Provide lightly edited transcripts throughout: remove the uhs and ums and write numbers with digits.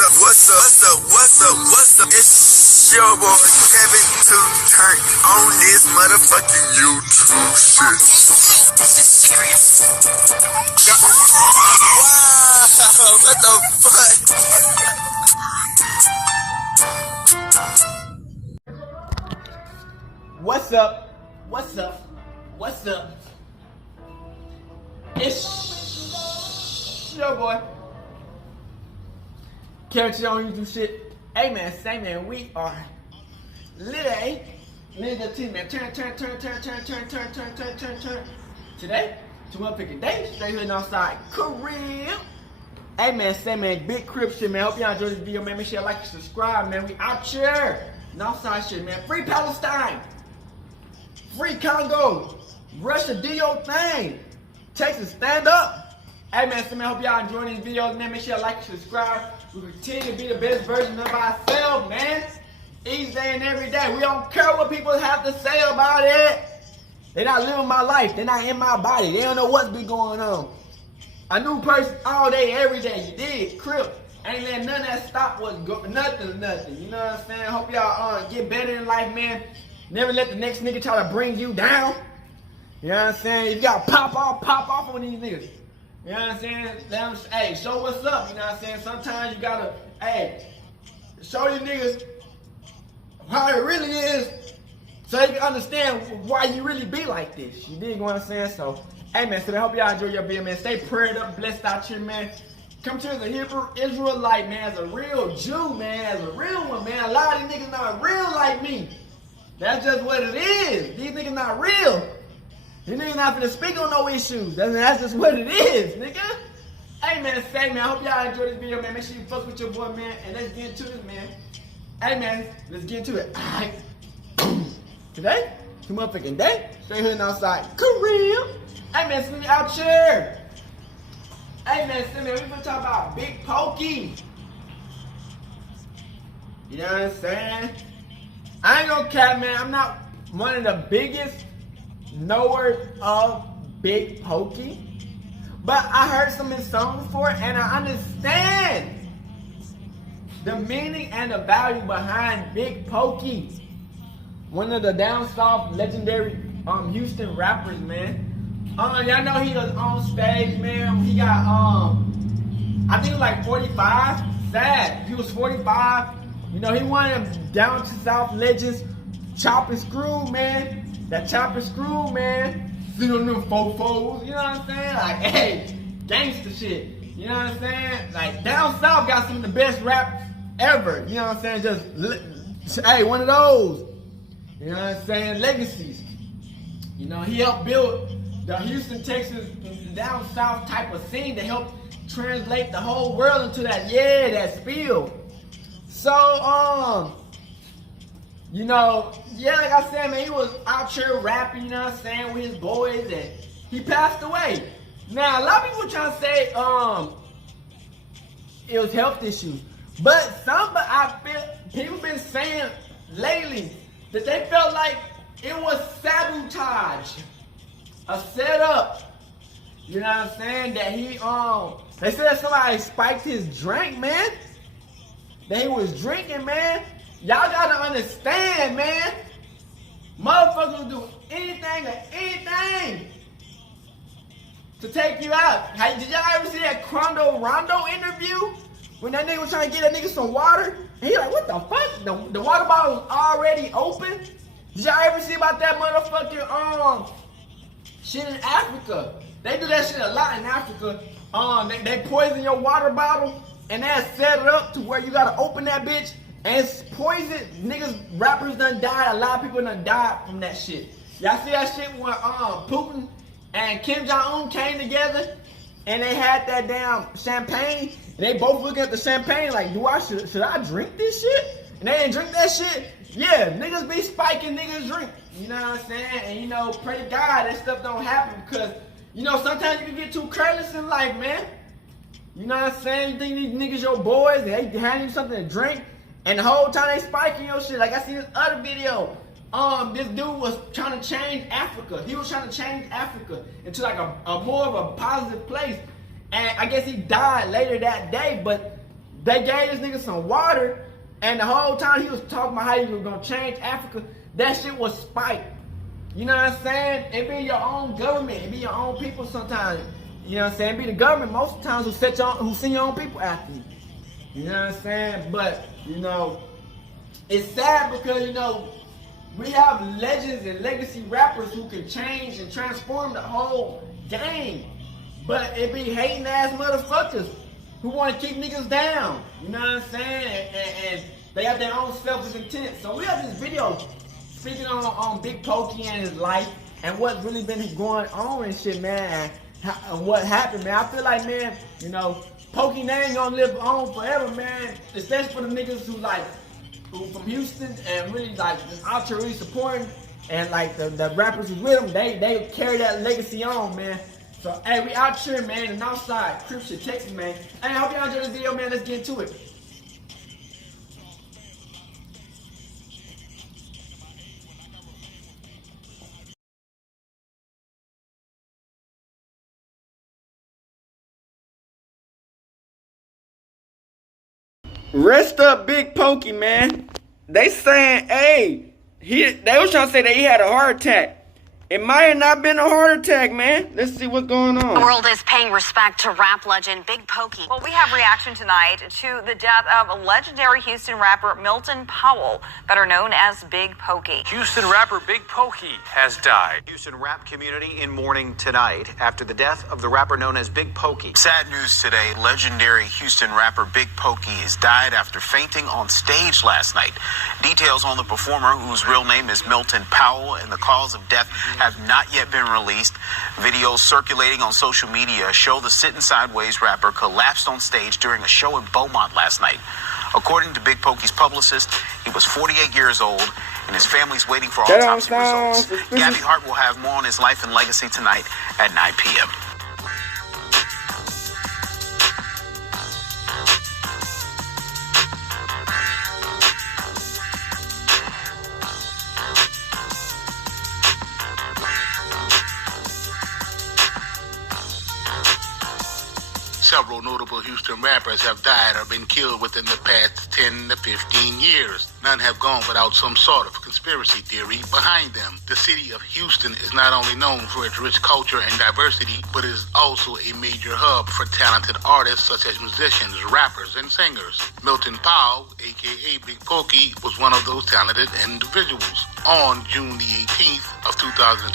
What's up? It's your boy Kevin to turn on this motherfucking YouTube shit. This is serious. Wow, what the fuck? What's up? It's your boy Kevin on YouTube shit. Hey man, say man, we are lit. Nigga T man, turn. Today, to motherfucking day, straight here outside crib. Hey man, say man, big crib shit man. Hope y'all enjoy this video, man. Make sure you like and subscribe, man. We out here. Outside shit, man. Free Palestine. Free Congo. Russia, do your thing. Texas, stand up. Hey man, so man, hope y'all enjoying these videos, man. Make sure you like and subscribe. We continue to be the best version of ourselves, man. Each day and every day. We don't care what people have to say about it. They're not living my life. They're not in my body. They don't know what's been going on. A new person all day, every day. You did, crip. Ain't letting none of that stop what's going. Nothing. You know what I'm saying? Hope y'all get better in life, man. Never let the next nigga try to bring you down. You know what I'm saying? If you gotta pop off on these niggas. You know what I'm saying? Let them, hey, show what's up. You know what I'm saying? Sometimes you gotta, hey, show these niggas how it really is so they can understand why you really be like this. You dig what I'm saying? So, hey man, so I hope y'all enjoy your video, man. Stay prayed up, blessed out here, man. Come to as a Hebrew Israelite, man, as a real Jew, man, as a real one, man. A lot of these niggas not real like me. That's just what it is. These niggas not real. These niggas not finna speak on no issues. That's just what it is, nigga. Hey man, say man, I hope y'all enjoy this video, man. Make sure you fuck with your boy, man. And let's get into this, man. Hey man, let's get into it. Alright. Today, two motherfucking day. Straight here and outside. Korea. Hey man, see me out here. Hey man, see man, we gonna talk about Bigpokey. You know what I'm saying? I ain't gonna cap, man. I'm not one of the biggest knowers of Bigpokey, but I heard some of his songs before, and I understand the meaning and the value behind Bigpokey. One of the down south legendary Houston rappers, man. Y'all know he was on stage, man. He got I think it was like 45. Sad. He was 45. You know, he one of them down to south legends. Chop and screw, man. That chop and screw, man. Sit on them fofos. You know what I'm saying? Like, hey, gangster shit. You know what I'm saying? Like, down south got some of the best rap ever. You know what I'm saying? Just, hey, one of those. You know what I'm saying? Legacies. You know, he helped build the Houston, Texas, down south type of scene to help translate the whole world into that, that spiel. So, you know, like I said, man, he was out here rapping, you know what I'm saying, with his boys, and he passed away. Now, a lot of people trying to say, it was health issues. But I feel, people been saying lately that they felt like it was sabotage. A setup. You know what I'm saying? That he, they said that somebody spiked his drink, man. That he was drinking, man. Y'all gotta understand, man. Motherfuckers will do anything to take you out. Did y'all ever see that Rondo interview? When that nigga was trying to get that nigga some water? And he like, what the fuck? The water bottle was already open? Did y'all ever see about that motherfucking, shit in Africa? They do that shit a lot in Africa. They poison your water bottle and they set it up to where you gotta open that bitch and it's poison. Niggas, rappers done died. A lot of people done died from that shit. Y'all see that shit when Putin and Kim Jong-un came together and they had that damn champagne and they both looking at the champagne like, should I drink this shit? And they didn't drink that shit. Yeah, niggas be spiking niggas drink. You know what I'm saying? And you know, pray to God that stuff don't happen because, you know, sometimes you can get too careless in life, man. You know what I'm saying? You think these niggas your boys, they hand you something to drink, and the whole time they spiking your shit. Like I seen this other video. This dude was trying to change Africa. He was trying to change Africa into like a more of a positive place. And I guess he died later that day, but they gave this nigga some water, and the whole time he was talking about how he was gonna change Africa. That shit was spite. You know what I'm saying? It be your own government. It be your own people sometimes. You know what I'm saying? It be the government most of the times who send your own people after you. You know what I'm saying? But, you know, it's sad because, you know, we have legends and legacy rappers who can change and transform the whole game. But it be hating ass motherfuckers who want to keep niggas down. You know what I'm saying? And they have their own selfish intent. So we have this video speaking on Bigpokey and his life and what's really been going on and shit, man. And what happened, man. I feel like, man, you know, Pokey name gonna live on forever, man. Especially for the niggas who from Houston and really like out here really supporting, and like the rappers who's with them, they carry that legacy on, man. So hey, we out here, man, and outside, Crip shit, Texas, man. Hey, I hope y'all enjoyed this video, man. Let's get into it. Rest up, Bigpokey, man. They saying, hey, they was trying to say that he had a heart attack. It might have not been a heart attack, man. Let's see what's going on. The world is paying respect to rap legend Bigpokey. Well, we have reaction tonight to the death of legendary Houston rapper Milton Powell, better known as Bigpokey. Houston rapper Bigpokey has died. Houston rap community in mourning tonight after the death of the rapper known as Bigpokey. Sad news today. Legendary Houston rapper Bigpokey has died after fainting on stage last night. Details on the performer, whose real name is Milton Powell, and the cause of death have not yet been released. Videos circulating on social media show the sitting sideways rapper collapsed on stage during a show in Beaumont last night. According to Bigpokey's publicist, he was 48 years old, and his family's waiting for autopsy results. Gabby Hart will have more on his life and legacy tonight at 9 p.m. Several notable Houston rappers have died or been killed within the past 10 to 15 years. None have gone without some sort of conspiracy theory behind them. The city of Houston is not only known for its rich culture and diversity, but is also a major hub for talented artists such as musicians, rappers, and singers. Milton Powell, aka Bigpokey, was one of those talented individuals. On June the 18th of 2023,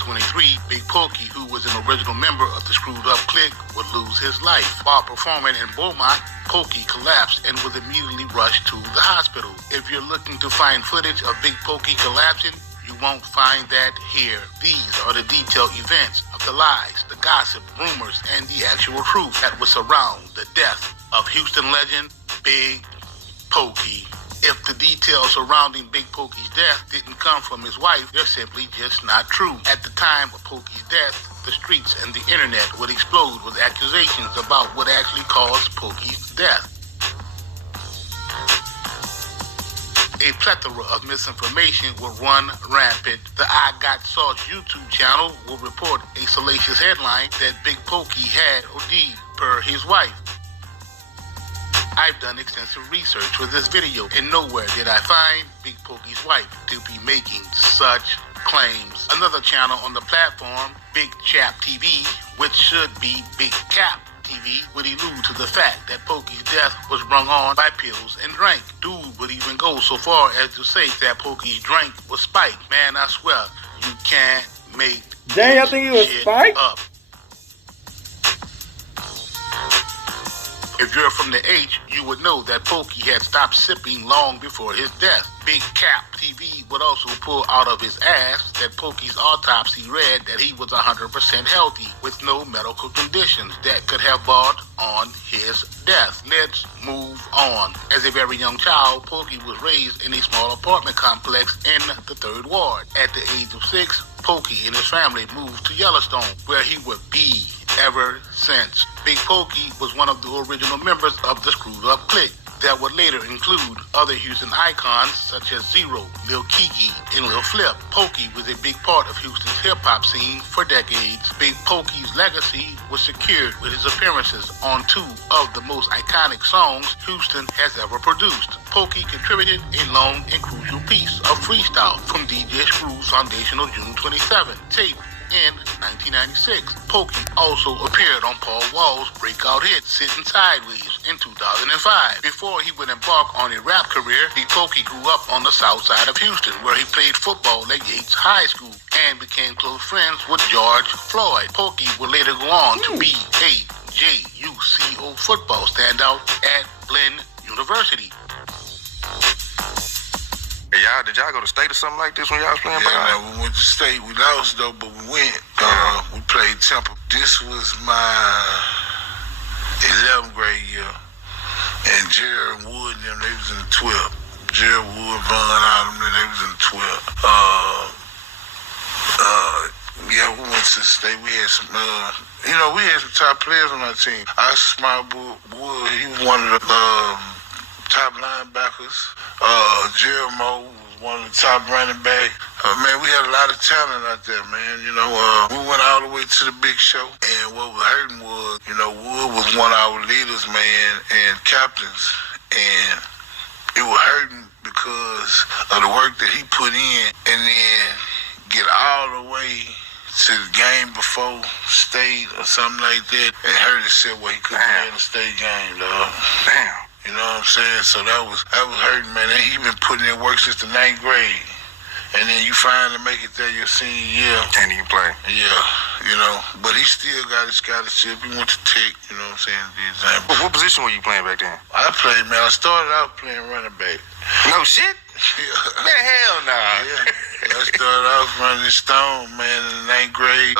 Bigpokey, who was an original member of the Screwed Up Clique, would lose his life. While performing in Beaumont, Pokey collapsed and was immediately rushed to the hospital. If you're looking to find footage of Bigpokey collapsing, you won't find that here. These are the detailed events of the lies, the gossip, rumors, and the actual truth that would surround the death of Houston legend Bigpokey. If the details surrounding Bigpokey's death didn't come from his wife, they're simply just not true. At the time of Pokey's death, the streets and the internet would explode with accusations about what actually caused Pokey's death. A plethora of misinformation will run rampant. The I Got Sauce YouTube channel will report a salacious headline that Bigpokey had OD'd per his wife. I've done extensive research for this video, and nowhere did I find Bigpokey's wife to be making such claims. Another channel on the platform, Big Chap TV, which should be Big Cap TV, would allude to the fact that Pokey's death was brung on by pills and drink. Dude would even go so far as to say that Pokey's drink was spiked. Man, I swear, you can't make Dang, I think he was spiked up. If you're from the H, you would know that Pokey had stopped sipping long before his death. Big Cap TV would also pull out of his ass that Pokey's autopsy read that he was 100% healthy with no medical conditions that could have brought on his death. Let's move on. As a very young child, Pokey was raised in a small apartment complex in the 3rd Ward. At the age of 6, Pokey and his family moved to Yellowstone, where he would be ever since. Bigpokey was one of the original members of the Screwed Up Clique. that would later include other Houston icons such as Zero, Lil Keke, and Lil Flip. Pokey was a big part of Houston's hip-hop scene for decades. Big Pokey's legacy was secured with his appearances on two of the most iconic songs Houston has ever produced. Pokey contributed a long and crucial piece of freestyle from DJ Screw's foundational June 27 tape in 1996. Pokey also appeared on Paul Wall's breakout hit Sitting Sideways in 2005. Before he would embark on a rap career, Big Pokey grew up on the south side of Houston, where he played football at Yates High School and became close friends with George Floyd. Pokey would later go on to be a JUCO football standout at Glenn University. Hey, did y'all go to state or something like this when y'all was playing ball? Yeah, we went to state. We lost though, but we went. We played Temple. This was my 11th grade year. And Jared Wood and them, they was in the 12th. Jared Wood, Von Adam, they was in the 12th. Yeah, we went to the state. We had some, we had some top players on our team. Oscar Wood, he was one of the top linebackers. Jeremo was one of the top running backs. Man, we had a lot of talent out there, man. We went all the way to the big show. And what was hurting was, Wood was one of our leaders, man, and captains. And it was hurting because of the work that he put in. And then get all the way to the game before state or something like that. And hurt himself where he couldn't play in the state game, dog. Damn. You know what I'm saying? So that was hurting, man. And he been putting in work since the 9th grade. And then you finally make it there your senior year. And he play. Yeah, But he still got his scholarship. He went to Tech, you know what I'm saying? What position were you playing back then? I played, man. I started out playing running back. No shit? Yeah. Man, hell nah. Yeah. I started off running stone, man, in the 9th grade.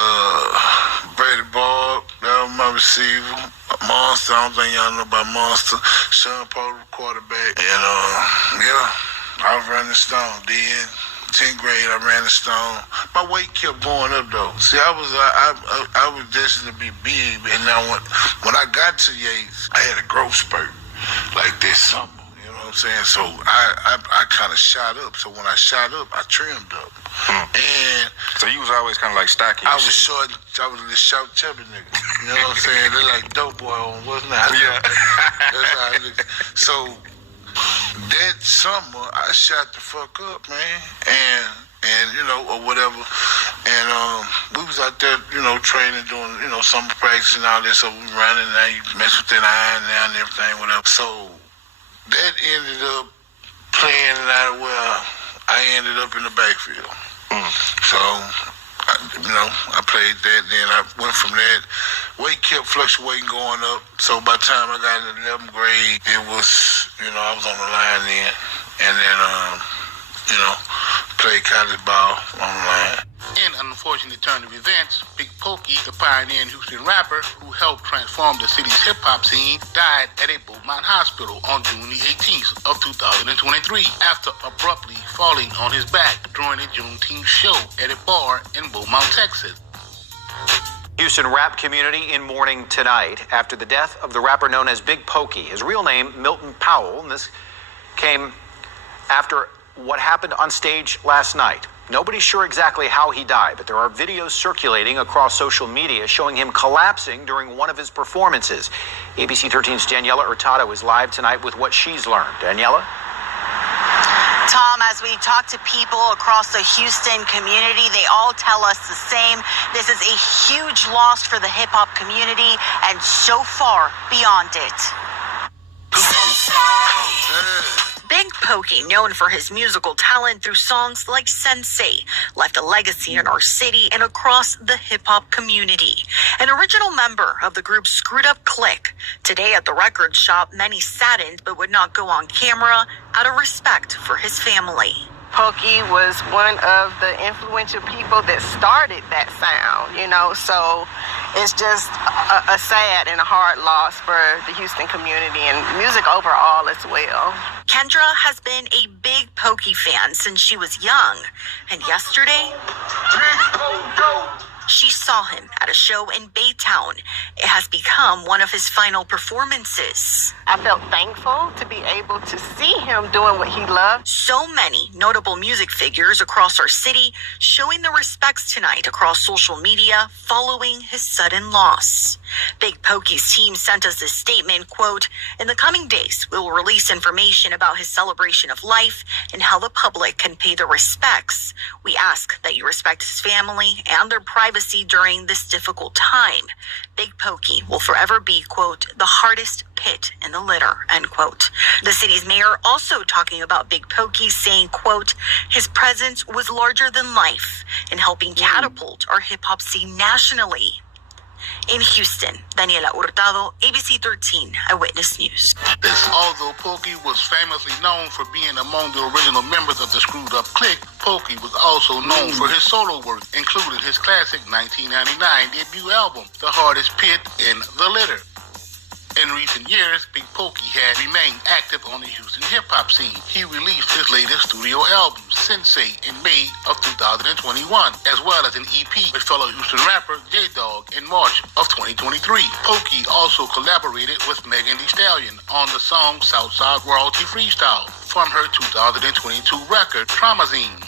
Brady Ball, that was my receiver. Monster, I don't think y'all know about Monster. Sean Porter, quarterback. And, I was running stone. Then, 10th grade, I ran the stone. My weight kept going up, though. See, I was destined to be big. And now, when I got to Yates, I had a growth spurt like this summer. You know what I'm saying? So I kind of shot up. So when I shot up, I trimmed up. And so you was always kind of like stocky. I was short. I was a short, chubby nigga. You know what I'm saying? They're like dope boy on what's not. Yeah. That's how I look. So that summer, I shot the fuck up, man, and or whatever. And we was out there, training, doing, summer practice and all that. So we running, and you mess with that iron now and everything, whatever. So that ended up playing out where I ended up in the backfield. So, I played that. Then I went from that. Weight kept fluctuating, going up. So by the time I got in the 11th grade, it was, I was on the line then. And then, played college ball on the line. In an unfortunate turn of events, Big Pokey, the pioneering Houston rapper who helped transform the city's hip-hop scene, died at a Beaumont hospital on June the 18th of 2023 after abruptly falling on his back during a Juneteenth show at a bar in Beaumont, Texas. Houston rap community in mourning tonight after the death of the rapper known as Big Pokey. His real name, Milton Powell, and this came after what happened on stage last night. Nobody's sure exactly how he died, but there are videos circulating across social media showing him collapsing during one of his performances. ABC 13's Daniela Hurtado is live tonight with what she's learned. Daniela? Tom, as we talk to people across the Houston community, they all tell us the same. This is a huge loss for the hip-hop community and so far beyond it. Big Pokey, known for his musical talent through songs like Sensei, left a legacy in our city and across the hip-hop community. An original member of the group Screwed Up Click. Today at the record shop, many saddened but would not go on camera out of respect for his family. Pokey was one of the influential people that started that sound, so it's just a sad and a hard loss for the Houston community and music overall as well. Kendra has been a big Pokey fan since she was young, and yesterday, She saw him at a show in Baytown. It has become one of his final performances. I felt thankful to be able to see him doing what he loved. So many notable music figures across our city showing their respects tonight across social media following his sudden loss. Big Pokey's team sent us this statement, quote, "In the coming days, we will release information about his celebration of life and how the public can pay their respects. We ask that you respect his family and their privacy during this difficult time. Big Pokey will forever be, quote, the hardest pit in the litter," end quote. The city's mayor also talking about Big Pokey, saying, quote, "His presence was larger than life in helping catapult our hip-hop scene nationally." In Houston, Daniela Hurtado, ABC 13 Eyewitness News. Although Pokey was famously known for being among the original members of the Screwed Up Clique, Pokey was also known for his solo work, including his classic 1999 debut album, The Hardest Pit in the Litter. In recent years, Big Pokey had remained active on the Houston hip-hop scene. He released his latest studio album, Sensei, in May of 2021, as well as an EP with fellow Houston rapper J-Dog in March of 2023. Pokey also collaborated with Megan Thee Stallion on the song Southside Royalty Freestyle from her 2022 record, Traumazine.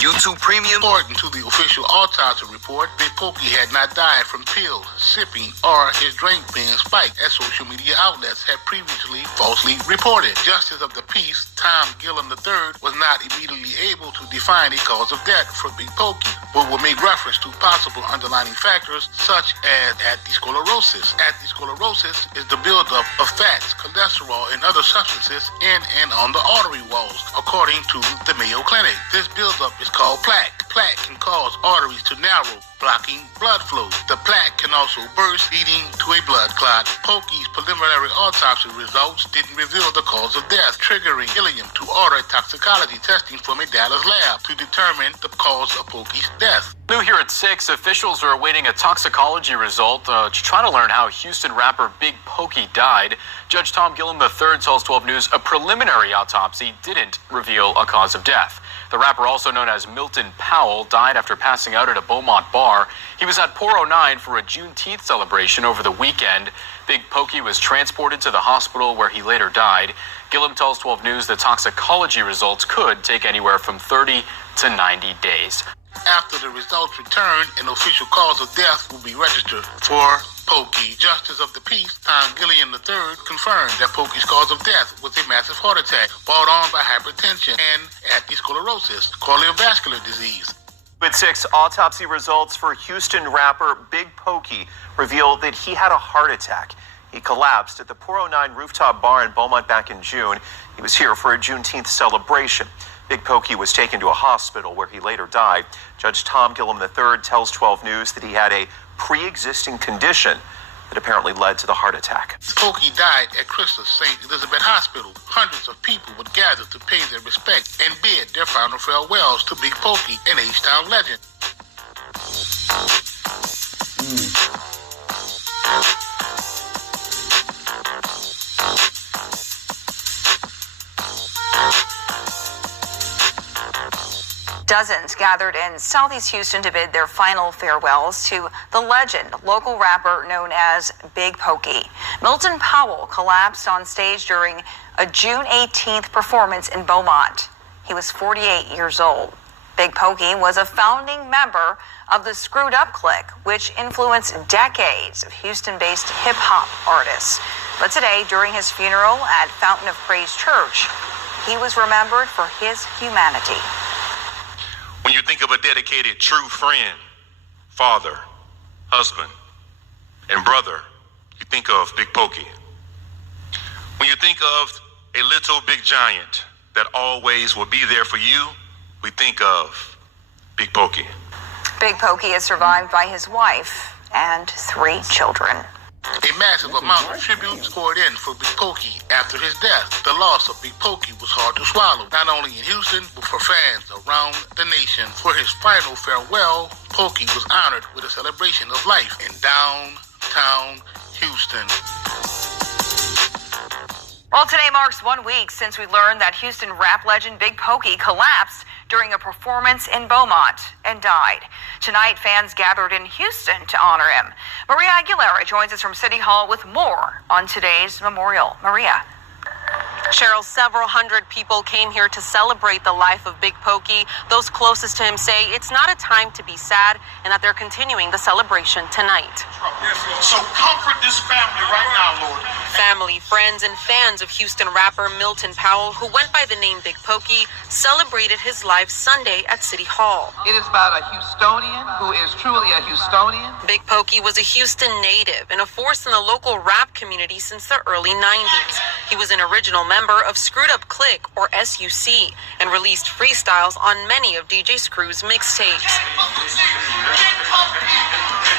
YouTube Premium. According to the official autopsy report, Big Pokey had not died from pills, sipping, or his drink being spiked, as social media outlets had previously falsely reported. Justice of the Peace, Tom Gillum III, was not immediately able to define a cause of death for Big Pokey, but will make reference to possible underlying factors such as atherosclerosis. Atherosclerosis is the buildup of fats, cholesterol, and other substances in and on the artery walls, according to the Mayo Clinic. This buildup is called plaque. Plaque can cause arteries to narrow, blocking blood flow. The plaque can also burst, leading to a blood clot. Pokey's preliminary autopsy results didn't reveal the cause of death, triggering Ilium to order toxicology testing from a Dallas lab to determine the cause of Pokey's death. New here at 6, officials are awaiting a toxicology result to try to learn how Houston rapper Big Pokey died. Judge Tom Gillum III tells 12 News a preliminary autopsy didn't reveal a cause of death. The rapper, also known as Milton Powell, died after passing out at a Beaumont bar. He was at Pour 09 for a Juneteenth celebration over the weekend. Big Pokey was transported to the hospital where he later died. Gillum tells 12 News the toxicology results could take anywhere from 30 to 90 days. After the results return, an official cause of death will be registered for Pokey. Justice of the Peace, Tom Gilliam III, confirmed that Pokey's cause of death was a massive heart attack brought on by hypertension and atherosclerosis, cardiovascular disease. At 6, autopsy results for Houston rapper Big Pokey reveal that he had a heart attack. He collapsed at the Pour 09 rooftop bar in Beaumont back in June. He was here for a Juneteenth celebration. Big Pokey was taken to a hospital where he later died. Judge Tom Gillum III tells 12 News that he had a pre-existing condition that apparently led to the heart attack. Pokey died at Crystal St. Elizabeth Hospital. Hundreds of people would gather to pay their respect and bid their final farewells to Big Pokey, an H-Town legend. Dozens gathered in Southeast Houston to bid their final farewells to the legend, local rapper known as Big Pokey. Milton Powell collapsed on stage during a June 18th performance in Beaumont. He was 48 years old. Big Pokey was a founding member of the Screwed Up Clique, which influenced decades of Houston-based hip-hop artists. But today, during his funeral at Fountain of Praise Church, he was remembered for his humanity. When you think of a dedicated, true friend, father, husband, and brother, you think of Big Pokey. When you think of a little big giant that always will be there for you, we think of Big Pokey. Big Pokey is survived by his wife and 3 children. A massive amount of tributes poured in for Big Pokey after his death. The loss of Big Pokey was hard to swallow, not only in Houston, but for fans around the nation. For his final farewell, Pokey was honored with a celebration of life in downtown Houston. Well, today marks 1 week since we learned that Houston rap legend Big Pokey collapsed during a performance in Beaumont and died. Tonight, fans gathered in Houston to honor him. Maria Aguilera joins us from City Hall with more on today's memorial. Maria. Cheryl, several hundred people came here to celebrate the life of Big Pokey. Those closest to him say it's not a time to be sad and that they're continuing the celebration tonight. So comfort this family right now, Lord. Family, friends, and fans of Houston rapper Milton Powell, who went by the name Big Pokey, celebrated his life Sunday at City Hall. It is about a Houstonian who is truly a Houstonian. Big Pokey was a Houston native and a force in the local rap community since the early 90s. He was an original member of Screwed Up Click, or SUC, and released freestyles on many of DJ Screw's mixtapes.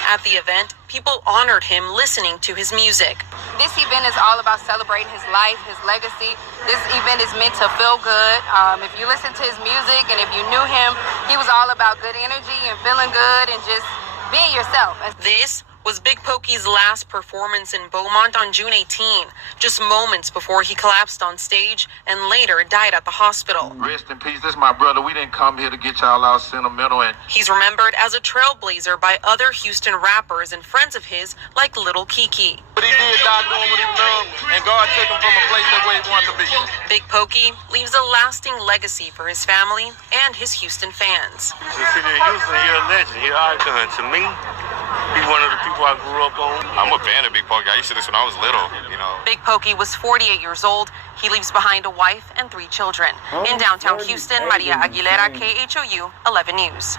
At the event, people honored him listening to his music. This event is all about celebrating his life, his legacy. This event is meant to feel good. If you listen to his music and if you knew him, he was all about good energy and feeling good and just being yourself. This was Big Pokey's last performance in Beaumont on June 18, just moments before he collapsed on stage and later died at the hospital. Rest in peace. This is my brother. We didn't come here to get y'all all sentimental. And he's remembered as a trailblazer by other Houston rappers and friends of his like Little Kiki. But he did die doing what he loved, and God took him from a place that where he wanted to be. Big Pokey leaves a lasting legacy for his family and his Houston fans. The city of Houston, he's a legend. He's an icon. To me, he's one of the people I grew up on. I'm a fan of Big Pokey. I used to do this when I was little, you know. Big Pokey was 48 years old. He leaves behind a wife and 3 children. In downtown Houston, Maria Aguilera, KHOU 11 News.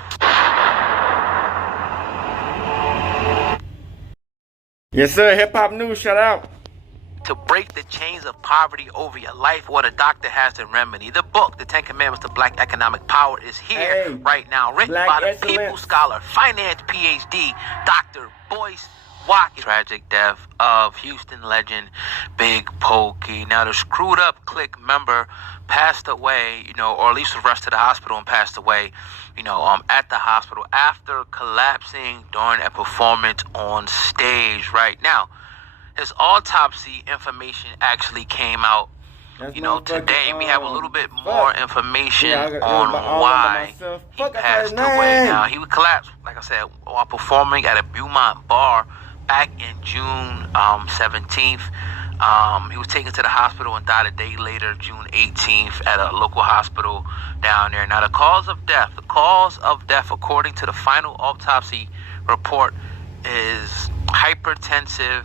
Yes, sir. Hip Hop News, shout out. To break the chains of poverty over your life, what a doctor has to remedy. The book, The 10 Commandments to Black Economic Power, is here right now. Written by the People Scholar, Finance PhD, Dr. Boyce Watkins. Tragic death of Houston legend Big Pokey. Now, the Screwed Up Click member passed away, or at least was rushed to the hospital and passed away, at the hospital after collapsing during a performance on stage right now. His autopsy information actually came out, today. We have a little bit more information on why he passed away. Now, he would collapse, like I said, while performing at a Beaumont bar back in June 17th. He was taken to the hospital and died a day later, June 18th, at a local hospital down there. Now, the cause of death, according to the final autopsy report, is hypertensive,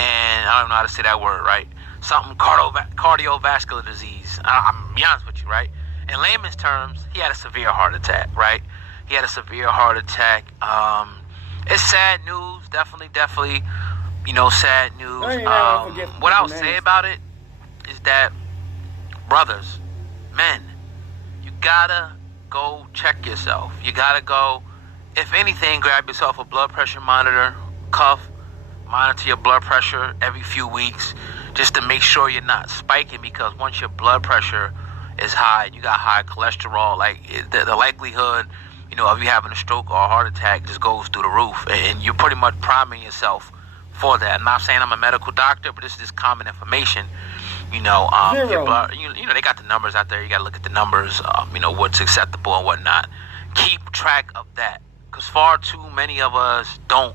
and I don't know how to say that word, right? Something cardiovascular disease. I'm be honest with you, right? In layman's terms, he had a severe heart attack, right? He had a severe heart attack. It's sad news, definitely, sad news. What I would say about it is that, brothers, men, you gotta go check yourself. You gotta go, if anything, grab yourself a blood pressure monitor, cuff, monitor your blood pressure every few weeks just to make sure you're not spiking, because once your blood pressure is high and you got high cholesterol, the likelihood, of you having a stroke or a heart attack just goes through the roof, and you're pretty much priming yourself for that. I'm not saying I'm a medical doctor, but this is just common information. Your blood, they got the numbers out there. You got to look at the numbers, what's acceptable and whatnot. Keep track of that, because far too many of us don't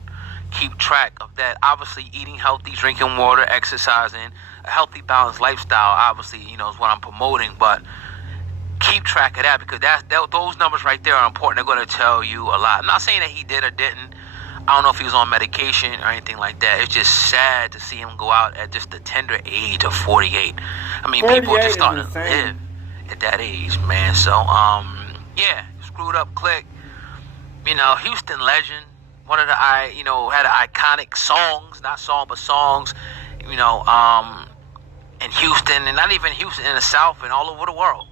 keep track of that. Obviously, eating healthy, drinking water, exercising, a healthy, balanced lifestyle, obviously, is what I'm promoting, but keep track of that, because those numbers right there are important. They're going to tell you a lot. I'm not saying that he did or didn't. I don't know if he was on medication or anything like that. It's just sad to see him go out at just the tender age of 48. I mean, people just starting to live at that age, man. So, Screwed Up Click, Houston legend. One of the, had iconic songs, not song, but songs, in Houston, and not even Houston, in the South and all over the world.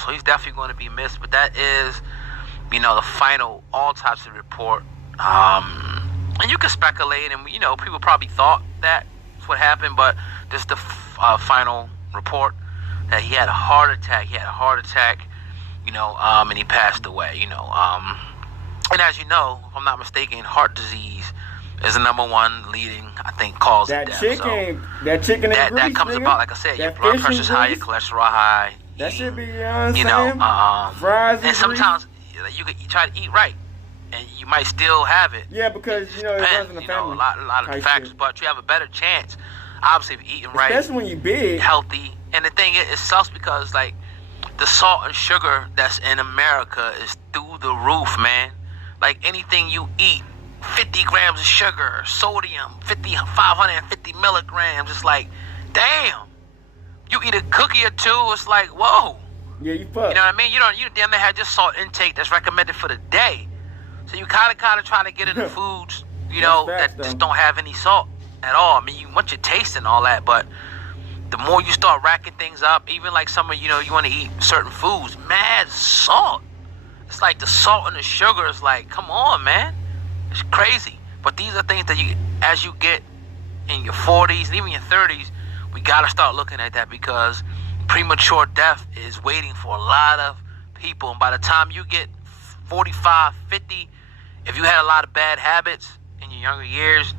So he's definitely going to be missed, but that is, the final autopsy report. And you can speculate, and, people probably thought that's what happened, but this is the final report that he had a heart attack. And he passed away, And as you know, if I'm not mistaken, heart disease is the number one leading, I think, cause of death. That chicken that comes about, like I said, your blood pressure's high, your cholesterol high, That should be, you know what I'm you saying? know, fries and sometimes you try to eat right, and you might still have it. Yeah, because you know it runs in the family. A lot of factors, but you have a better chance, obviously, if you're eating right, especially when you're big, healthy. And the thing is, it sucks because like the salt and sugar that's in America is through the roof, man. Like anything you eat, 50 grams of sugar, sodium, 550 milligrams. It's like, damn. You eat a cookie or two, it's like, whoa. Yeah, you fuck. You know what I mean? You damn near had your salt intake that's recommended for the day. So you kind of trying to get into foods, you know, that just don't have any salt at all. I mean, you want your taste and all that, but the more you start racking things up, even like some of, you know, you want to eat certain foods, mad salt. It's like the salt and the sugar is like, come on, man. It's crazy. But these are things that you, as you get in your 40s and even your 30s, we got to start looking at that because premature death is waiting for a lot of people. And by the time you get 45, 50, if you had a lot of bad habits in your younger years,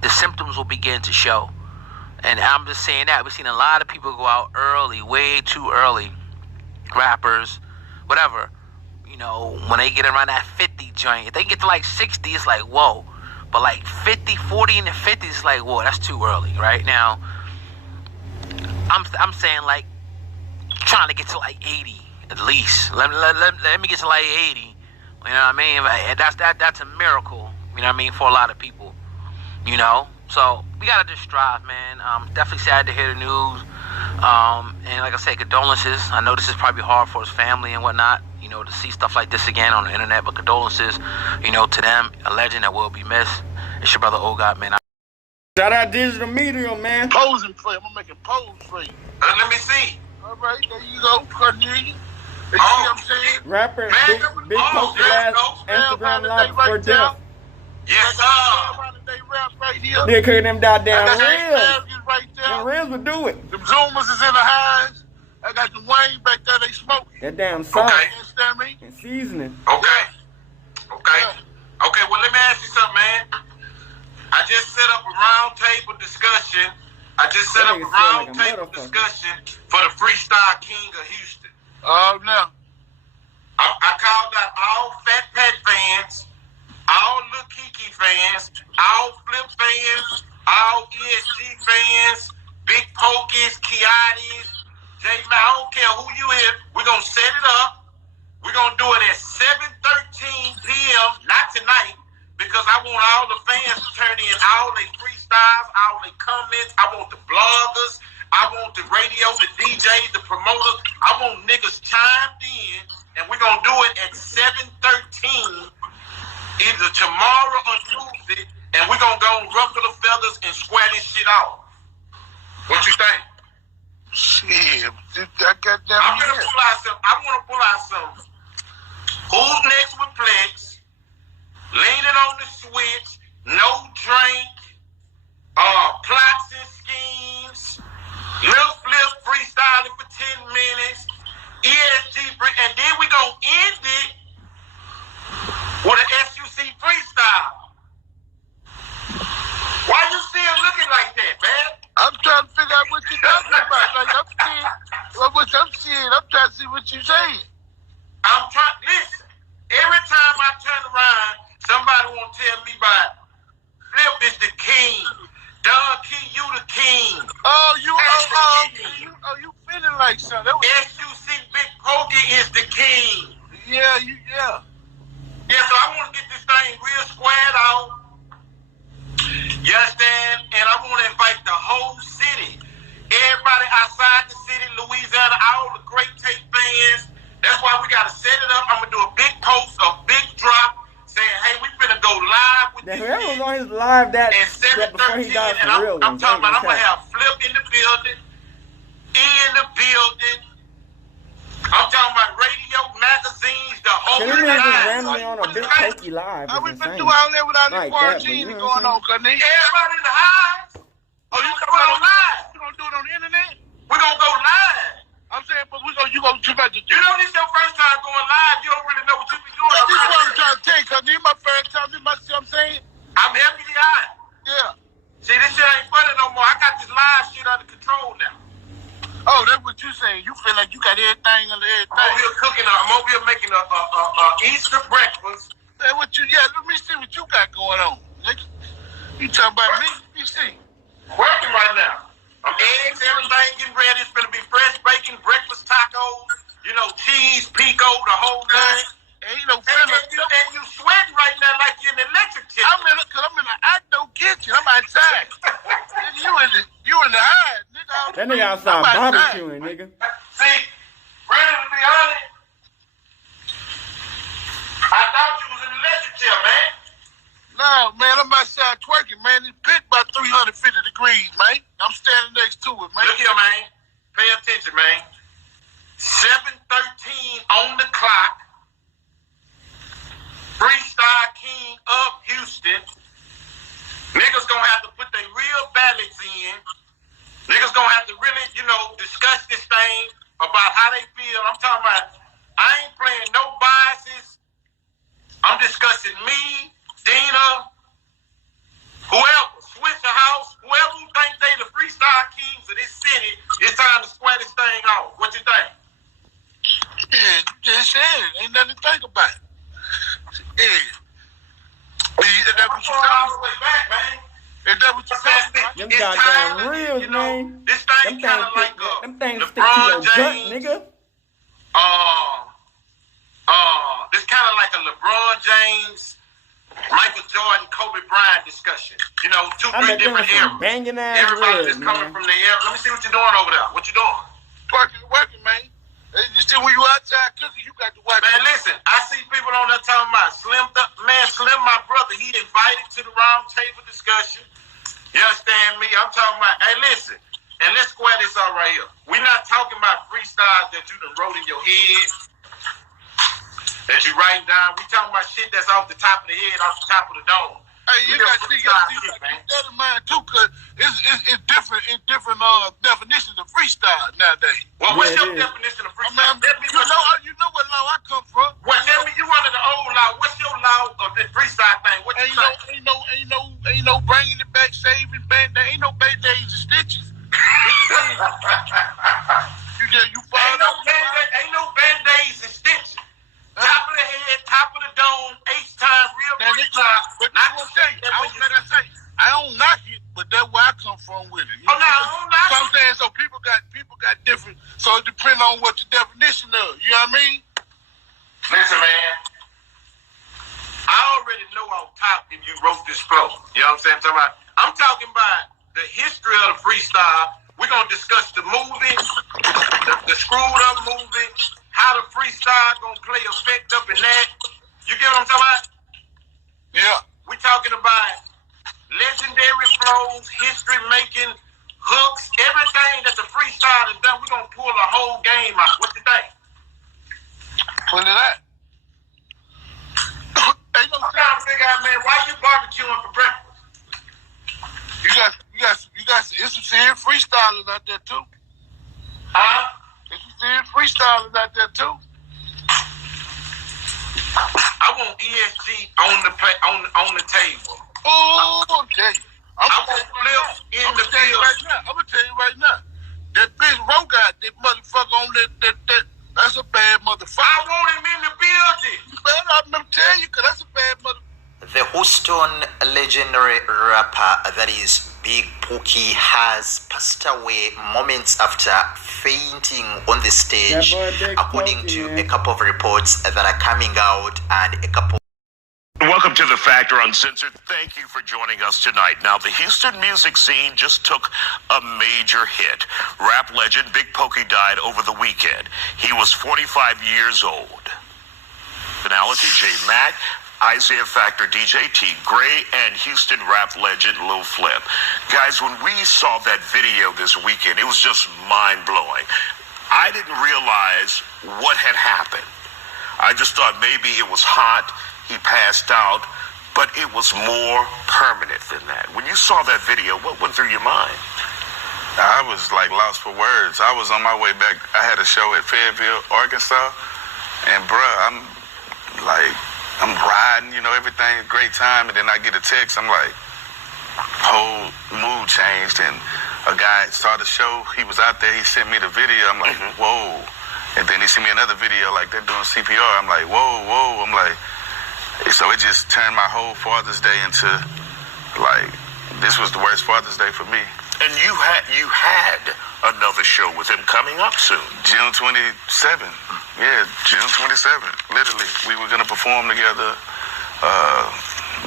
the symptoms will begin to show. And I'm just saying that. We've seen a lot of people go out early, way too early. Rappers, whatever. You know, when they get around that 50 joint, if they get to like 60, it's like, whoa. But like 50, 40 in the 50s, it's like, whoa, that's too early, right? Now, I'm saying like trying to get to like 80 at least. Let me get to like 80. You know what I mean? And that's a miracle. You know what I mean? For a lot of people. You know? So we gotta just strive, man. Definitely sad to hear the news. And like I said, condolences. I know this is probably hard for his family and whatnot, you know, to see stuff like this again on the internet, but condolences, you know, to them, a legend that will be missed. It's your brother O-God, man. Shout out Digital Media, man. Posing for you. I'm gonna make a pose for you. Let me see. All right, there you go, Cornelia. You see what I'm saying? Rapper Bigpokey last Instagram live for death. Yes, sir. They're cooking them goddamn reels. Right there. The reels would do it. Them Zoomers is in the highs. I got the Wayne back there, they smoking. That damn sauce. Okay. You understand me? And seasoning. Okay. Okay, well, let me ask you something, man. I just set up a round table discussion. Discussion for the Freestyle King of Houston. Oh, no. I called out all Fat Pat fans, all Lil Kiki fans, all Flip fans, all ESG fans, Big Pokies, Kiatis, J-Man, I don't care who you is. We're going to set it up. We're going to do it at 7:13 p.m., not tonight, because I want all the fans to turn in all their freestyles, all their comments. I want the bloggers. I want the radio, the DJs, the promoters. I want niggas chimed in, and we're going to do it at 7:13, either tomorrow or Tuesday, and we're going to go and ruffle the feathers and square this shit off. What you think? Shit, I got down I'm going to pull out some. I want to pull out some. Who's next with Plex? Leaning on the switch. No drink. Plots and schemes. Lil Flip freestyling for 10 minutes. ESG and then we gonna end it with an SUC freestyle. Why you still looking like that, man? I'm trying to figure out what you're talking about. Like I'm seeing. I'm trying to see what you're saying. Listen, every time I turn around, somebody want to tell me about Flip is the king. Don Key, you the king. You feeling like something. SUC Big Pokey is the king. Yeah. Yeah, so I want to get this thing real squared out. You understand? And I want to invite the whole city. Everybody outside the city, Louisiana, all the great tape fans. That's why we got to set it up. I'm going to do a big post, a big drop, saying, hey, we finna go live with this shit. Was on his live that before he died for real. I'm talking about I'm going to have Flip in the building, E in the building. I'm talking about radio, magazines, the whole thing. Just randomly on a Big Pokey live. How we been doing out there without the quarantine going on, Cuddy? Everybody in the highs. Oh, you coming on live? You gonna do it on the internet? We're gonna go live. I'm saying, but you gonna You know this your first time going live. You don't really know what you be doing. This is what I'm trying to take, Cuddy. My first time. See what I'm saying? I'm helping you out. Yeah. See, this shit ain't funny no more. I got this live shit under control now. Oh, that's what what you saying. You feel like you got everything under everything. I'm over here cooking. I'm over here making a Easter breakfast. Man, what you? Yeah, let me see what you got going on. You talking about me? Let me see. Working right now. I'm eggs, everything getting ready. It's gonna be fresh bacon, breakfast tacos. You know, cheese, pico, the whole thing. Ain't no feeling. And you sweating right now like you're in the electric chair. I'm in an outdoor kitchen. I'm outside. you in the hide, nigga. That nigga outside barbecuing, nigga. See, Brandon, to be honest, I thought you was in the electric chair, man. No, man, I'm outside twerking, man. It's big about 350 degrees, man. I'm standing next to it, man. Look here, man. Pay attention, man. 7:13 on the clock. Freestyle King of Houston. Niggas gonna have to put their real ballots in. Niggas gonna have to really, discuss this thing about how they feel. I'm talking about, I ain't playing no biases. I'm discussing me, Dina, whoever, Switcher House, whoever who think they the freestyle kings of this city, it's time to square this thing off. What you think? Yeah, just said it. Ain't nothing to think about. Yeah. Is that what you all the way back, man. Is that what you said? Them goddamn reels, man. This thing kind of like them things stick to LeBron your gut, James. nigga. This kind of like a LeBron James, Michael Jordan, Kobe Bryant discussion. Two, three different eras. Banging ass Everybody reels, just coming man. from the era. Let me see what you're doing over there. What you doing? Working, man. You see when you outside cooking, you got to watch. Man, listen, I see people on there talking about Slim, my brother, he invited to the round table discussion. You understand me? I'm talking about, hey, listen, and let's square this out right here. We're not talking about freestyles that you done wrote in your head, that you write down. We talking about shit that's off the top of the head, off the top of the dome. Hey, you got to keep that in mind too, cause it's different definitions of freestyle nowadays. Well, what's your definition of freestyle? You know what law I come from. Well, tell me, you under the old law. What's your law of the freestyle thing? What you say? Ain't no bringing it back, saving, band-aid. Ain't no band-aids and stitches. Ain't no band-aids and stitches. Top of the head, top of the dome, H-time, real freestyle. But not to say, I don't knock it, but that's where I come from with it. I don't knock it. So I'm saying, so people got different, so it depends on what the definition of, you know what I mean? Listen, man, I already know off top if you wrote this flow. You know what I'm saying? I'm talking about the history of the freestyle. We're going to discuss the movie, the screwed up movie, how the freestyle going to play effect up in that. You get what I'm talking about? Yeah. We're talking about legendary flows, history-making hooks, everything that the freestyle has done. We're going to pull a whole game out. What you think? When did that? I'm trying to figure out, man, why you barbecuing for breakfast? You got it's some serious freestylers out there too. Huh? There's some serious freestylers out there too. I want ESG on the table. Oh, okay. I want Flip in the field. I'm gonna tell you right now. That bitch Rogart, that motherfucker on that's a bad motherfucker. I want him in the building. You better I'm gonna tell you, cause that's a bad motherfucker. The Houston legendary rapper, that is Bigpokey, has passed away moments after fainting on the stage, according to a couple of reports that are coming out and a couple. Welcome to The Factor Uncensored. Thank you for joining us tonight. Now, the Houston music scene just took a major hit. Rap legend Bigpokey died over the weekend. He was 45 years old. Personality J Mac, Isaiah Factor, DJ T, Gray, and Houston rap legend Lil Flip. Guys, when we saw that video this weekend, it was just mind-blowing. I didn't realize what had happened. I just thought maybe it was hot, he passed out, but it was more permanent than that. When you saw that video, what went through your mind? I was like lost for words. I was on my way back. I had a show at Fayetteville, Arkansas, and bruh, I'm riding, everything, great time, and then I get a text. I'm like, whole mood changed, and a guy saw the show. He was out there. He sent me the video. I'm like, whoa. And then he sent me another video like they're doing CPR. I'm like, whoa. I'm like, so it just turned my whole Father's Day into like, this was the worst Father's Day for me. And you had another show with him coming up soon. June 27. Yeah, June 27. Literally, we were gonna perform together.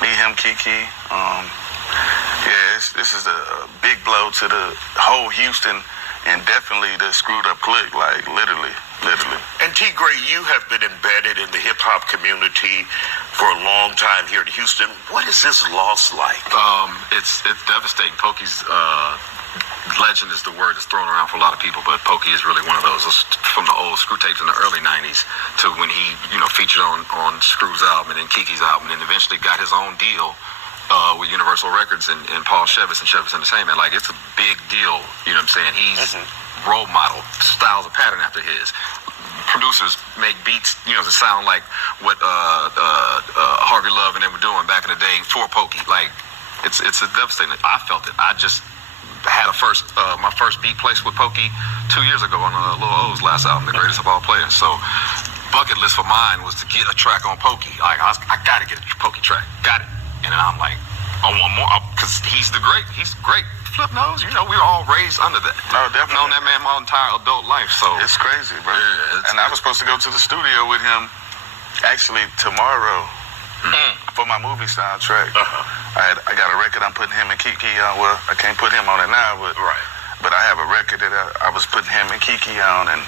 Me, him, Kiki. This is a big blow to the whole Houston and definitely the Screwed Up Clique. Like literally. And T. Gray, you have been embedded in the hip hop community for a long time here in Houston. What is this loss like? It's devastating. Pokey's legend is the word that's thrown around for a lot of people, but Pokey is really one of those from the old Screw tapes in the early 90s to when he, featured on Screw's album and then Kiki's album, and then eventually got his own deal with Universal Records and Paul Chevis and Chevis Entertainment. Like, it's a big deal, you know what I'm saying? He's role model, styles a pattern after his. Producers make beats, that sound like what Harvey Love and they were doing back in the day for Pokey. Like, it's a devastating. I felt it. I just had my first beat placed with Pokey 2 years ago on Lil O's last album, The Greatest of All Players. So bucket list for mine was to get a track on Pokey. Like, I gotta get a Pokey track. Got it. And then I'm like, I want more, because he's great. Flip knows, we were all raised under that. No, definitely. Known that man my entire adult life, so. It's crazy, bro. Yeah, and I was supposed to go to the studio with him actually tomorrow for my movie soundtrack. I got a record I'm putting him and Kiki on. Well, I can't put him on it now, but I have a record that I was putting him and Kiki on, and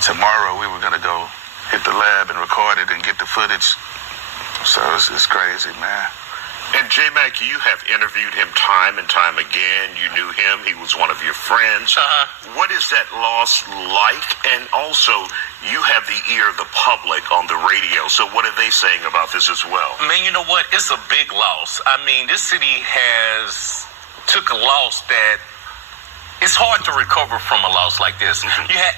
tomorrow we were gonna go hit the lab and record it and get the footage. So it's crazy, man. And J-Mac, you have interviewed him time and time again. You knew him. He was one of your friends. What is that loss like? And also, you have the ear of the public on the radio. So what are they saying about this as well? Man, you know what? It's a big loss. I mean, this city took a loss that it's hard to recover from a loss like this.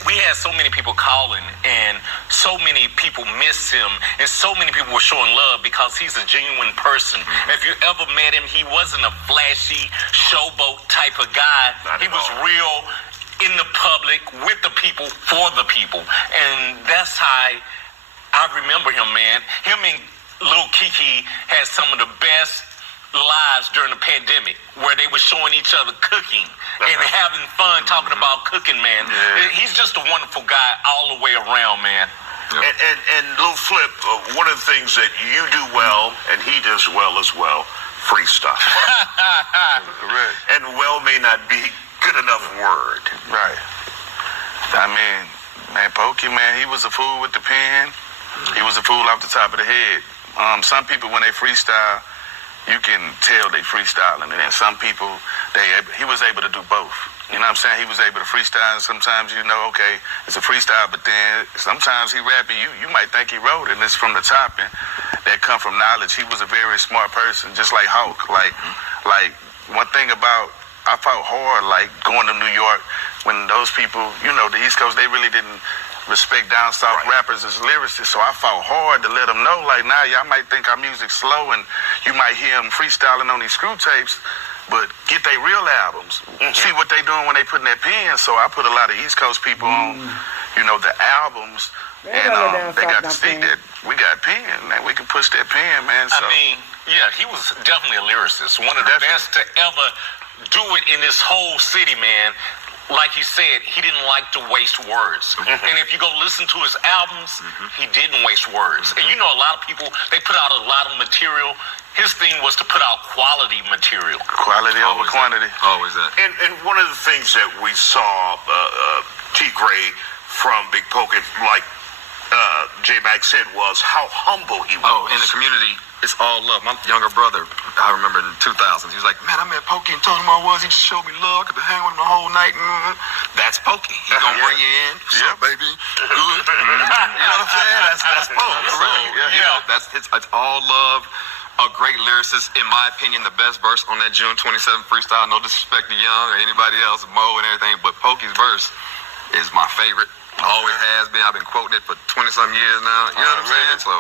We had so many people calling, and so many people missed him, and so many people were showing love because he's a genuine person. If you ever met him, he wasn't a flashy showboat type of guy. He was real in the public, with the people, for the people. And that's how I remember him, man. Him and Lil Kiki had some of the best lives during the pandemic, where they were showing each other cooking and having fun talking about cooking, man. He's just a wonderful guy all the way around, man. And Lil Flip, one of the things that you do well and he does well as well, freestyle. Correct. And well may not be good enough word. Right. I mean, man, Pokey, man, he was a fool with the pen. He was a fool off the top of the head. Some people, when they freestyle, you can tell they freestyling, and then some people, he was able to do both. You know what I'm saying? He was able to freestyle, and sometimes okay, it's a freestyle, but then sometimes he rapping, you might think he wrote it, and it's from the top, and that come from knowledge. He was a very smart person, just like Hulk. Like one thing about, I fought hard, like going to New York, when those people, the East Coast, they really didn't respect down south rappers as lyricists, so I fought hard to let them know, like, nah, y'all might think our music's slow and you might hear them freestyling on these Screw tapes, but get their real albums. See what they doing when they putting their pen. So I put a lot of East Coast people on, the albums, and they got to see that we got pen, man. We can push that pen, man. So. I mean, yeah, he was definitely a lyricist, one of the best to ever do it in this whole city, man. Like you said, he didn't like to waste words. And if you go listen to his albums, he didn't waste words. And a lot of people, they put out a lot of material. His thing was to put out quality material. Quality over quantity. Always that. And one of the things that we saw, T. Gray from Bigpokey, like J-Mac said, was how humble he was. Oh, in the community, it's all love. My younger brother, I remember in the 2000s, he was like, man, I met Pokey and told him I was. He just showed me love. Could hang with him the whole night. That's Pokey. He's going to bring you in. Yeah, baby. Good. You know what I'm saying? That's Pokey. So, it's all love. A great lyricist. In my opinion, the best verse on that June 27th freestyle. No disrespect to Young or anybody else, Mo and everything, but Pokey's verse is my favorite. Always has been. I've been quoting it for 20-some years now. You know what I'm saying? So,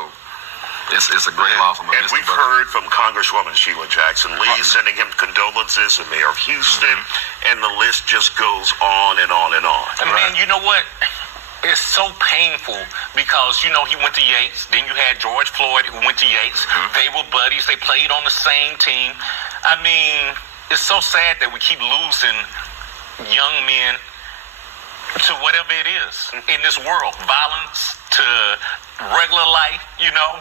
It's a great loss on the And list. we've heard from Congresswoman Sheila Jackson Lee sending him condolences, and Mayor of Houston, and the list just goes on and on and on. And man, you know what? It's so painful because, you know, he went to Yates. Then you had George Floyd who went to Yates. They were buddies. They played on the same team. I mean, it's so sad that we keep losing young men to whatever it is in this world. Violence to regular life, you know.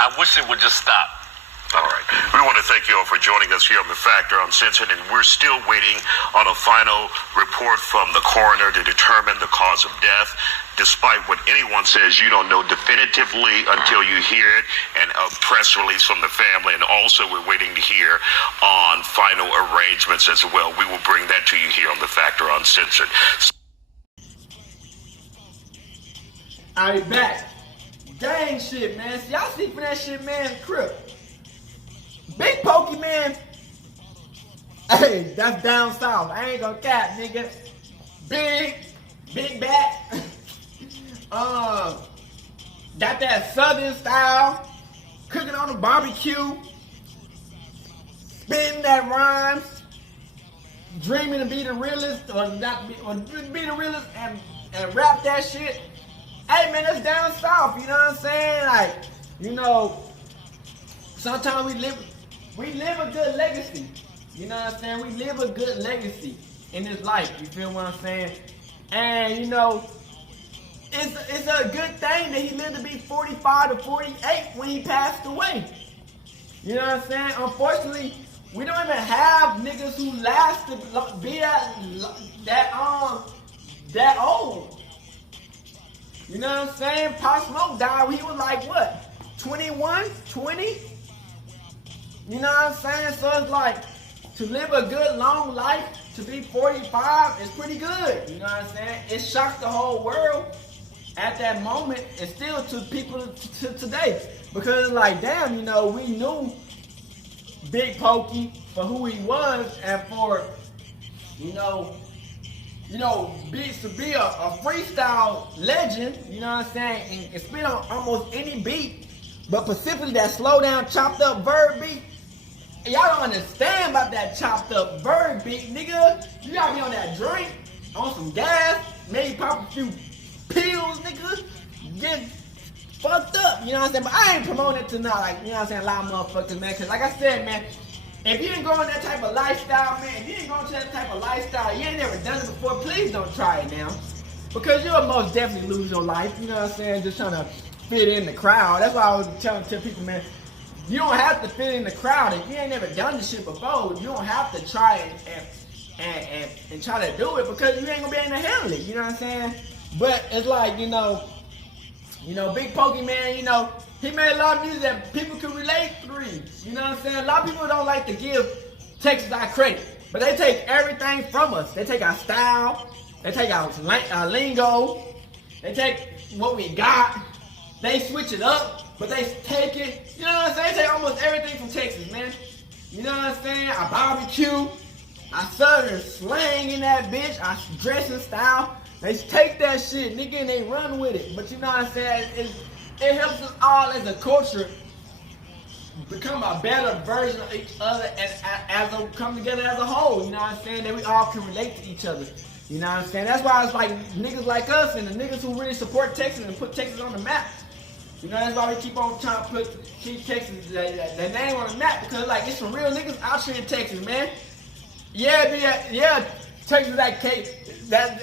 I wish it would just stop. All right. We want to thank you all for joining us here on The Factor Uncensored, and we're still waiting on a final report from the coroner to determine the cause of death. Despite what anyone says, you don't know definitively until you hear it, and a press release from the family. And also we're waiting to hear on final arrangements as well. We will bring that to you here on The Factor Uncensored. I'll be back. Gang shit, man. See, y'all see for that shit, man. Crip. Big Pokey, man. Hey, that's down south. I ain't gonna cap, nigga. Big back. Got that southern style. Cooking on the barbecue. Spitting that rhymes. Dreaming to be the realest, or not be, or be the realest, and rap that shit. Hey man, that's down south, you know what I'm saying? Like, you know, sometimes we live a good legacy. You know what I'm saying? We live a good legacy in this life. You feel what I'm saying? And you know, it's a good thing that he lived to be 45 to 48 when he passed away. You know what I'm saying? Unfortunately, we don't even have niggas who last to be that old. You know what I'm saying? Pop Smoke died when he was like, what? 21? 20? You know what I'm saying? So it's like, to live a good long life, to be 45 is pretty good. You know what I'm saying? It shocked the whole world at that moment, and still to people to today. Because like, damn, you know, we knew Big Pokey for who he was, and for, you know, to be a freestyle legend, you know what I'm saying, and spit on almost any beat, but specifically that slow down, chopped up verb beat. Y'all don't understand about that chopped up verb beat, nigga. You gotta be on that drink, on some gas, maybe pop a few pills, nigga, get fucked up, you know what I'm saying? But I ain't promoting it tonight, like, you know what I'm saying, a lot of motherfuckers, man, cause like I said, man, if you ain't going that type of lifestyle, man, if you ain't going to that type of lifestyle, you ain't never done it before, please don't try it now. Because you'll most definitely lose your life, you know what I'm saying, just trying to fit in the crowd. That's why I was tell people, man, you don't have to fit in the crowd. If you ain't never done this shit before, you don't have to try it and try to do it, because you ain't going to be able to handle it, you know what I'm saying? But it's like, you know, Big Pokey, man, you know, he made a lot of music that people could relate through. You know what I'm saying? A lot of people don't like to give Texas our credit, but they take everything from us. They take our style, they take our lingo, they take what we got, they switch it up, but they take it, you know what I'm saying? They take almost everything from Texas, man. You know what I'm saying? Our barbecue, our southern slang in that bitch, our dressing style. They take that shit, nigga, and they run with it. But you know what I'm saying? It helps us all as a culture become a better version of each other and come together as a whole. You know what I'm saying? That we all can relate to each other. You know what I'm saying? That's why it's like niggas like us and the niggas who really support Texas and put Texas on the map. You know, that's why we keep on trying to keep Texas, the name on the map, because like it's some real niggas out here in Texas, man. Texas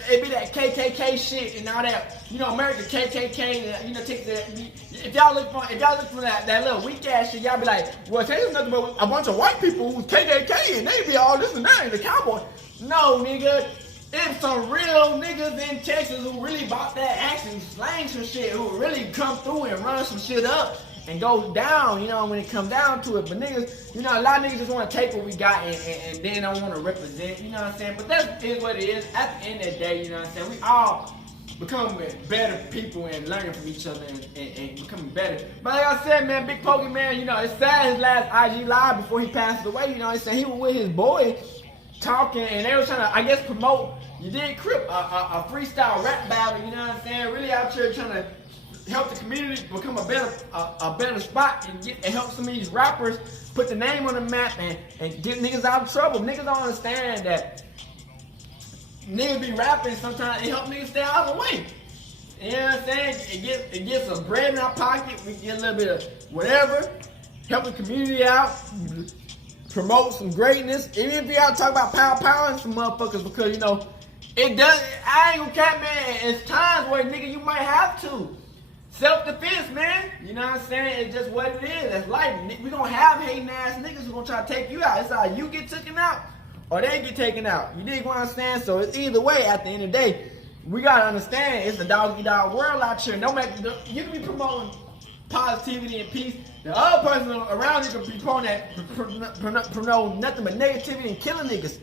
it be that KKK shit and all that, you know, American KKK, you know, if y'all look for that little weak ass shit, y'all be like, well, Texas nothing but a bunch of white people who's KKK and they be all this and that and the cowboy. No, nigga, it's some real niggas in Texas who really bought that action, slang some shit, who really come through and run some shit up and go down, you know, when it comes down to it. But niggas, you know, a lot of niggas just want to take what we got and then don't want to represent, you know what I'm saying? But that is what it is. At the end of the day, you know what I'm saying? We all become better people and learning from each other and becoming better. But like I said, man, Big Pokey, man, you know, it's sad his last IG live before he passed away, you know what I'm saying? He was with his boy talking and they were trying to, I guess, promote, you did Crip, a freestyle rap battle, you know what I'm saying? Really out here trying to help the community become a better spot and help some of these rappers put the name on the map and get niggas out of trouble. Niggas don't understand that niggas be rapping sometimes it help niggas stay out of the way. You know what I'm saying? It gets some bread in our pocket. We get a little bit of whatever. Help the community out. Promote some greatness. Even if you gotta talk about power and some motherfuckers, because you know it does. I ain't gonna cap, man. It's times where nigga you might have to self-defense, man. You know what I'm saying? It's just what it is. That's life. We gonna have hating ass niggas who gonna try to take you out. It's either you get taken out or they get taken out. You dig what I'm saying? So it's either way. At the end of the day, we gotta understand it's a dog-eat-dog world out here. No matter you can be promoting positivity and peace. The other person around you can be promoting nothing but negativity and killing niggas.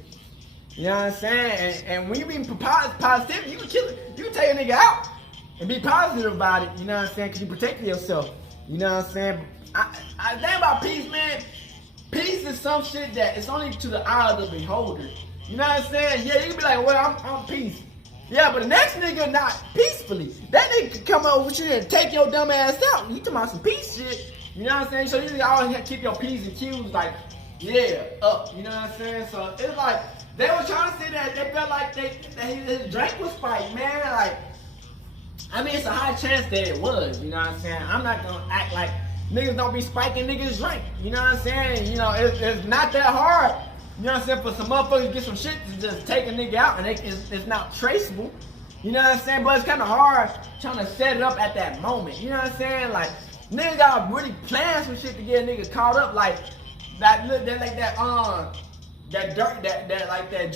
You know what I'm saying? And when you be positivity, you can kill it. You can take a nigga out and be positive about it. You know what I'm saying? Because you protecting yourself. You know what I'm saying? I think about peace, man. Peace is some shit that it's only to the eye of the beholder. You know what I'm saying? Yeah, you can be like, well, I'm peace. Yeah, but the next nigga not peacefully. That nigga can come over with you and take your dumb ass out. You talking about some peace shit. You know what I'm saying? So you always have to keep your P's and Q's like, yeah, up. You know what I'm saying? So it's like, they were trying to say that they felt like his drink was spiked, man. Like, I mean, it's a high chance that it was. You know what I'm saying? I'm not going to act like niggas don't be spiking niggas' drink. You know what I'm saying? You know, it's not that hard. You know what I'm saying? For some motherfuckers to get some shit to just take a nigga out and it's not traceable. You know what I'm saying? But it's kind of hard trying to set it up at that moment. You know what I'm saying? Like, niggas got really plans some shit to get a nigga caught up like that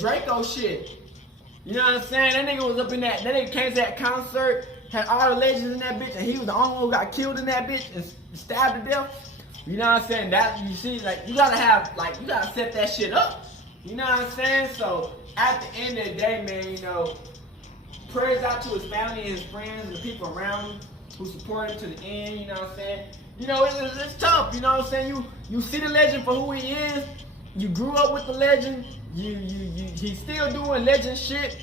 Draco shit. You know what I'm saying? That nigga was up in that nigga came to that concert, had all the legends in that bitch, and he was the only one who got killed in that bitch and stabbed to death. You know what I'm saying? That you see, like you gotta set that shit up. You know what I'm saying? So at the end of the day, man, you know, prayers out to his family and his friends and the people around him who support him to the end. You know what I'm saying? You know, it's tough. You know what I'm saying? You see the legend for who he is. You grew up with the legend. He's still doing legend shit.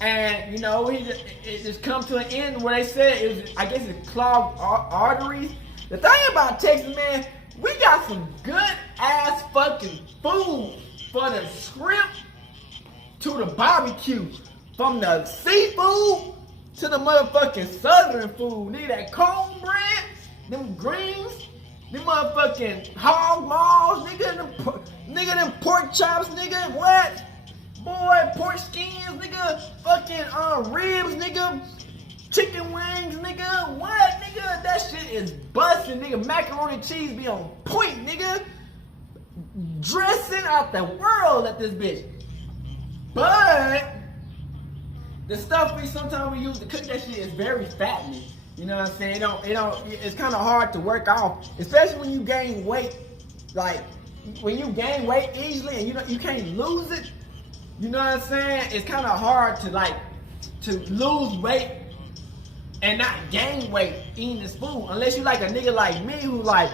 And you know, it just come to an end where they said it was, I guess it's clogged arteries. The thing about Texas, man, we got some good ass fucking food for the shrimp to the barbecue. From the seafood to the motherfucking southern food. Nigga, that cornbread, them greens, them motherfucking hog maws, nigga, them pork chops, nigga, what? Boy, pork skins, nigga, fucking ribs, nigga, chicken wings, nigga, what, nigga? That shit is busting, nigga. Macaroni and cheese be on point, nigga. Dressing out the world at this bitch. But the stuff sometimes we use to cook that shit is very fattening. You know what I'm saying? It's kind of hard to work off, especially when you gain weight. Like when you gain weight easily and you can't lose it. You know what I'm saying? It's kind of hard to lose weight and not gain weight eating this food, unless you like a nigga like me who like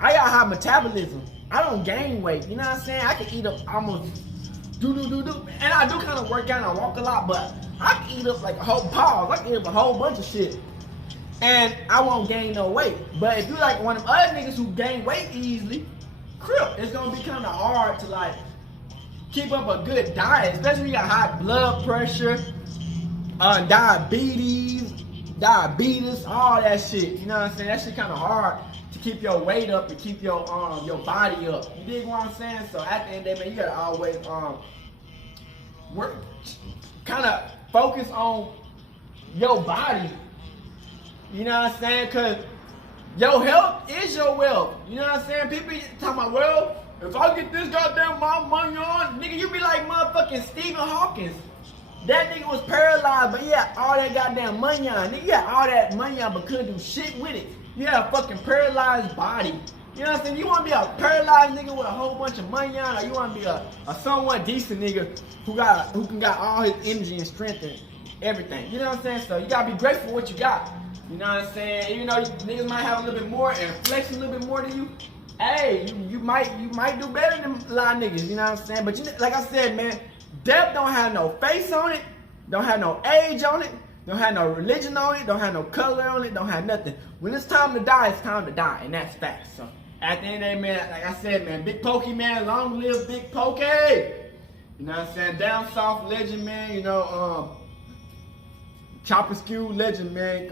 I got high metabolism. I don't gain weight. You know what I'm saying? I can eat up almost do, and I do kind of work out and I walk a lot, but I can eat up like a whole pause. I can eat up a whole bunch of shit, and I won't gain no weight. But if you like one of them other niggas who gain weight easily, it's gonna be kind of hard to like keep up a good diet, especially when you got high blood pressure, diabetes, all that shit. You know what I'm saying? That shit kind of hard to keep your weight up and keep your body up. You dig what I'm saying? So at the end of the day, man, you gotta always work, kind of focus on your body. You know what I'm saying? Cause your health is your wealth. You know what I'm saying? People talking about, well, if I get this goddamn money on, nigga, you be like motherfucking Stephen Hawkins. That nigga was paralyzed, but he had all that goddamn money on. Nigga, you had all that money on, but couldn't do shit with it. You had a fucking paralyzed body. You know what I'm saying? You want to be a paralyzed nigga with a whole bunch of money on, or you want to be a somewhat decent nigga who got all his energy and strength and everything. You know what I'm saying? So you gotta be grateful for what you got. You know what I'm saying? Even though niggas might have a little bit more and flex a little bit more than you, hey, you might do better than a lot of niggas. You know what I'm saying? But like I said, man, death don't have no face on it, don't have no age on it, Don't have no religion on it, don't have no color on it, don't have nothing. When it's time to die, it's time to die, and that's facts. So at the end of the day, man, like I said, man, Big Pokey, man, long live Big Pokey. You know what I'm saying? Down south legend, man, you know, chopper skew legend, man.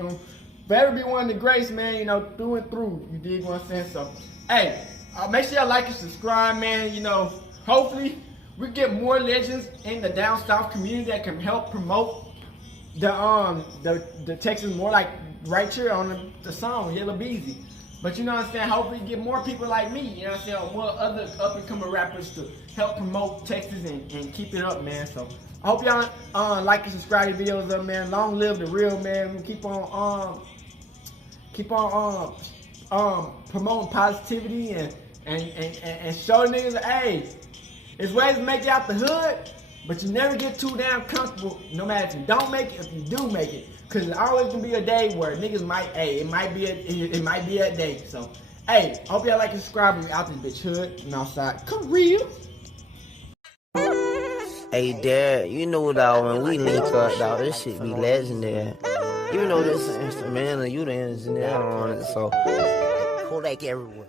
Better be one of the greats, man, you know, through and through. You dig what I'm saying? So, hey, make sure y'all like and subscribe, man. You know, hopefully we get more legends in the down south community that can help promote the Texas more, like right here on the song Yellow Beezy. But you know what I'm saying? Hopefully get more people like me, you know what I'm saying, or more other up and coming rappers to help promote Texas and keep it up, man. So I hope y'all like and subscribe to videos up, man. Long live the real, man. We keep on promoting positivity and show niggas, hey, there's ways to make it out the hood, but you never get too damn comfortable, no matter if you don't make it, if you do make it. Cause there's always gonna be a day where niggas might, hey, it might be that day. So, hey, hope y'all like and subscribe. We out this bitch hood and outside. Come real. Hey, Dad, you know, dog, when we link up, dog, this shit be legendary. You know this instrumental, you the engineer on it, so Kodak everywhere.